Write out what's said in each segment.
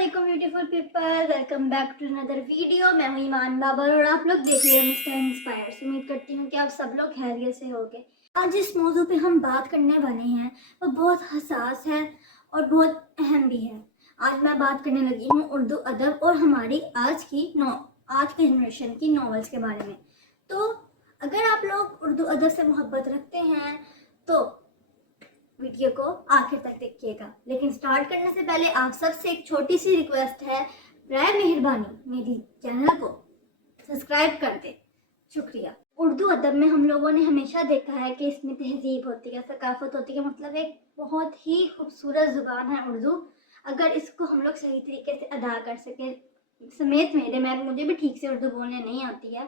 अस्सलामुअलैकुम beautiful people, welcome back to another video. मैं हूँ ईमान बाबर और आप लोग देख रहे हैं मिस्टर इंस्पायर्स। उम्मीद करती हूँ कि आप सब लोग खैरियत से होंगे। आज जिस मौजू पे हम बात करने वाले हैं वो बहुत हसास है और बहुत अहम भी है। आज मैं बात करने लगी हूँ उर्दू अदब और हमारी आज की जनरेशन की नॉवेल्स के बारे में। तो अगर आप लोग उर्दू अदब से मोहब्बत रखते हैं तो वीडियो को आखिर तक देखिएगा। लेकिन स्टार्ट करने से पहले आप सबसे एक छोटी सी रिक्वेस्ट है, बराए मेहरबानी मेरी चैनल को सब्सक्राइब कर दे। शुक्रिया। उर्दू अदब में हम लोगों ने हमेशा देखा है कि इसमें तहजीब होती है, सकाफत होती है, मतलब एक बहुत ही खूबसूरत ज़ुबान है उर्दू। अगर इसको हम लोग सही तरीके से अदा कर सकें, समेत मुझे भी ठीक से उर्दू बोलने नहीं आती है,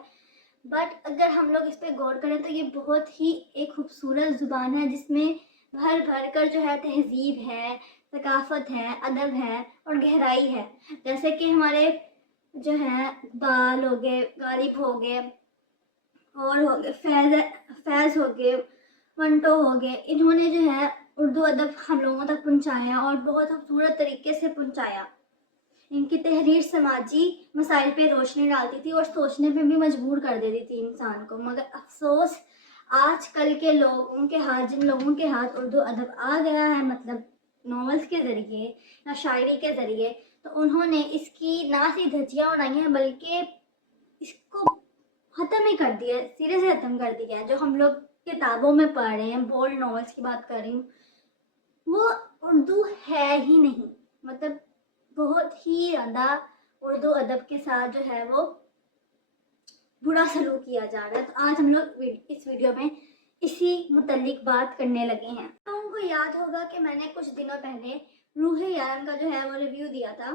बट अगर हम लोग इस पर गौर करें तो ये बहुत ही एक खूबसूरत ज़ुबान है जिसमें भर भर कर जो है तहजीब है, सकाफत है, अदब है और गहराई है। जैसे कि हमारे जो है इकबाल हो गए, गालिब हो गए और हो गए फैज़ हो गए, मंटो हो गए, इन्होंने जो है उर्दू अदब हम लोगों तक पहुंचाया और बहुत खूबसूरत तरीके से पहुंचाया। इनकी तहरीर समाजी मसाइल पे रोशनी डालती थी और सोचने पे भी मजबूर कर देती थी इंसान को। मगर अफसोस आजकल के लोगों के हाथ, जिन लोगों के हाथ उर्दू अदब आ गया है, मतलब नॉवेल्स के ज़रिए या शायरी के ज़रिए, तो उन्होंने इसकी ना ही धज्जियाँ उड़ाई हैं बल्कि इसको ख़त्म ही कर दिया, सिरे से ख़त्म कर दिया है। जो हम लोग किताबों में पढ़ रहे हैं, बोल्ड नॉवेल्स की बात कर रही हूँ, वो उर्दू है ही नहीं। मतलब बहुत ही ज़्यादा उर्दू अदब के साथ जो है वो बुरा सलूक किया जा रहा है। तो आज हम लोग इस वीडियो में इसी मुतल्लिक बात करने लगे हैं। तो उनको याद होगा कि मैंने कुछ दिनों पहले रूह यारम का जो है वो रिव्यू दिया था।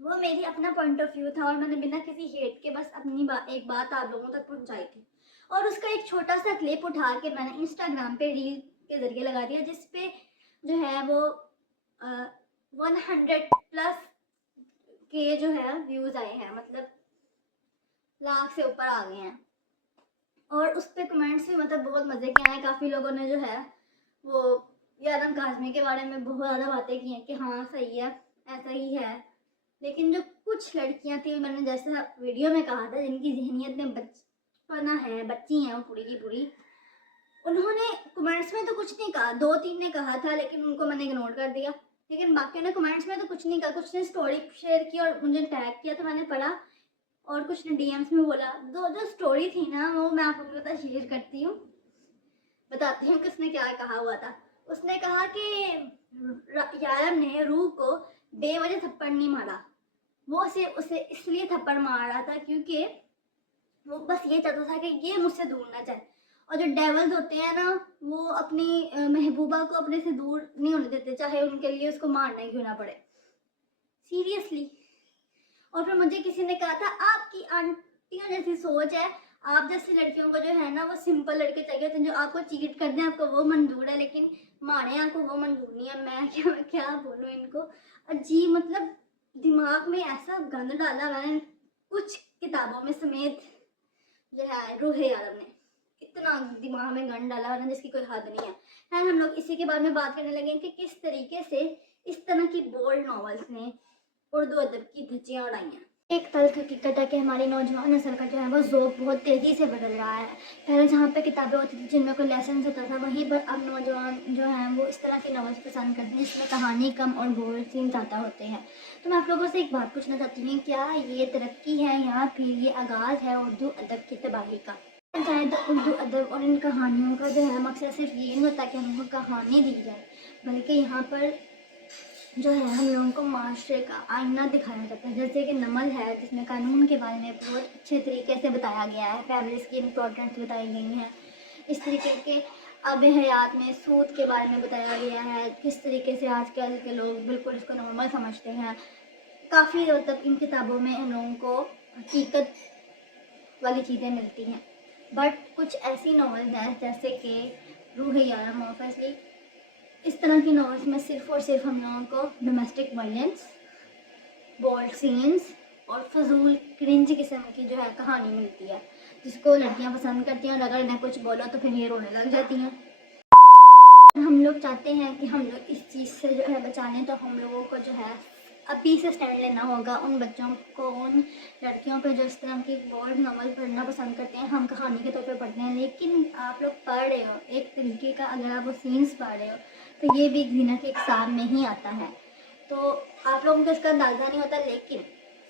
वो मेरी अपना पॉइंट ऑफ व्यू था और मैंने बिना किसी हेट के बस अपनी एक बात आप लोगों तक पहुंचाई थी। और उसका एक छोटा सा क्लिप उठा के मैंने इंस्टाग्राम पे रील के ज़रिए लगा दिया, जिसपे जो है वो 100+ के जो है व्यूज़ आए हैं, मतलब लाख से ऊपर आ गए हैं। और उस पर कमेंट्स भी मतलब बहुत मज़े के आए। काफ़ी लोगों ने जो है वो यारम काज़मी के बारे में बहुत ज़्यादा बातें की हैं कि हाँ सही है, ऐसा ही है। लेकिन जो कुछ लड़कियां थी, मैंने जैसा वीडियो में कहा था, जिनकी जहनीत में बचपना है, बच्ची हैं वो पूरी की पूरी, उन्होंने कमेंट्स में तो कुछ नहीं कहा। 2-3 ने कहा था लेकिन उनको मैंने इग्नोर कर दिया। लेकिन बाकी ने कमेंट्स में तो कुछ नहीं कहा। कुछ ने स्टोरी शेयर की और मुझे टैग किया तो मैंने पढ़ा, और कुछ ने डीएम्स में बोला। जो स्टोरी थी ना वो मैं आप लोगों के साथ शेयर करती हूँ, बताती हूँ कि उसने क्या कहा हुआ था। उसने कहा कि यारम ने रूह को बेवजह थप्पड़ नहीं मारा, वो सिर्फ उसे इसलिए थप्पड़ मार रहा था क्योंकि वो बस ये चाहता था कि ये मुझसे दूर ना जाए। और जो डेवल्स होते हैं ना, वो अपनी महबूबा को अपने से दूर नहीं होने देते, चाहे उनके लिए उसको मारना ही क्यों ना पड़े। सीरियसली। और फिर मुझे किसी ने कहा था आपकी आंटियों जैसी सोच है, आप जैसी लड़कियों को जो है ना वो सिंपल लड़के चाहिए होते हैं, जो आपको चीट कर दें आपको वो मंजूर है, लेकिन मारे आपको वो मंजूर नहीं है। मैं क्या बोलूँ इनको। अजीब, मतलब दिमाग में ऐसा गंद डाला मैंने कुछ किताबों में समेत जो है रूह यारम ने, इतना दिमाग में गंद डाला मैंने जिसकी कोई हद नहीं है। खैर, हम लोग इसी के बारे में बात करने लगे कि किस तरीके से इस तरह की बोल्ड नॉवेल्स ने उर्दू अदब की धज्जियाँ उड़ाई हैं। एक तल्ख हकीकत है कि हमारी नौजवान नस्ल का जो है वो ज़ौक़ बहुत तेज़ी से बदल रहा है। पहले जहाँ पे किताबें होती थी जिनमें कोई लेसन होता था, वहीं पर अब नौजवान जो हैं वो इस तरह की नॉवेल्स पसंद करते हैं जिसमें कहानी कम और बोल्ड सीन ज़्यादा होते हैं। तो मैं आप लोगों से एक बात पूछना चाहती हूँ, क्या ये तरक्की है या फिर ये आगाज़ है उर्दू अदब की तबाही का? चाहे तो उर्दू अदब और इन कहानियों का जो है मकसद सिर्फ ये नहीं होता कि उनको कहानी दी जाए, बल्कि यहाँ पर जो है हम लोगों को माशरे का आईना दिखाया जाता है। जैसे कि नमल है जिसमें कानून के बारे में बहुत अच्छे तरीके से बताया गया है, फैमिलीज़ की इम्पोर्टेंस बताई गई है। इस तरीके के अब हयात में सूद के बारे में बताया गया है, किस तरीके से आजकल के लोग बिल्कुल इसको नॉर्मल समझते हैं। काफ़ी मतलब इन किताबों में हम लोगों को हकीकत वाली चीज़ें मिलती हैं। बट कुछ ऐसी नॉवेल्स हैं जैसे कि रूह यारम, ऑब्वियसली इस तरह की नॉवेल्स में सिर्फ़ और सिर्फ हम लोगों को डोमेस्टिक वायलेंस, बोल्ड सीन्स और फजूल क्रिंज किस्म की जो है कहानी मिलती है, जिसको लड़कियां पसंद करती हैं। और अगर इन्हें कुछ बोलो तो फिर ये रोने लग जाती हैं। हम लोग चाहते हैं कि हम लोग इस चीज़ से जो है बचा लें, तो हम लोगों को जो है ابھی سے اسٹینڈ لینا ہوگا ان بچوں کو، ان لڑکیوں پہ جو اس طرح کی بورڈ ناول پڑھنا پسند کرتے ہیں. ہم کہانی کے طور پہ پڑھتے ہیں، لیکن آپ لوگ پڑھ رہے ہو ایک طریقے کا، اگر آپ وہ سینس پڑھ رہے ہو تو یہ بھی ایک زنا کے اقسام میں ہی آتا ہے. تو آپ لوگوں کو اس کا اندازہ نہیں ہوتا، لیکن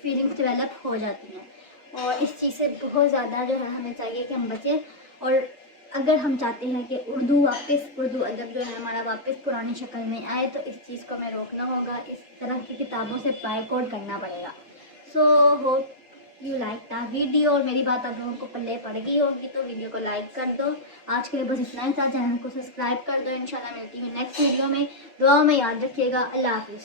فیلنگس ڈیولپ ہو جاتی ہیں، اور اس چیز سے بہت زیادہ جو ہے ہمیں چاہیے کہ ہم بچیں. اور اگر ہم چاہتے ہیں کہ اردو ادب جو ہے ہمارا واپس پرانی شکل میں آئے، تو اس چیز کو ہمیں روکنا ہوگا، اس طرح کی کتابوں سے بائیکاٹ کرنا پڑے گا. So hope you like the video, اور میری بات آپ لوگوں کو پلے پڑ گئی ہوگی تو ویڈیو کو لائک کر دو. آج کے لیے بس اتنا ہی تھا. چینل کو سبسکرائب کر دو. انشاءاللہ ملتی ہوں نیکسٹ ویڈیو میں. دعاؤں میں یاد رکھیے گا. اللہ حافظ.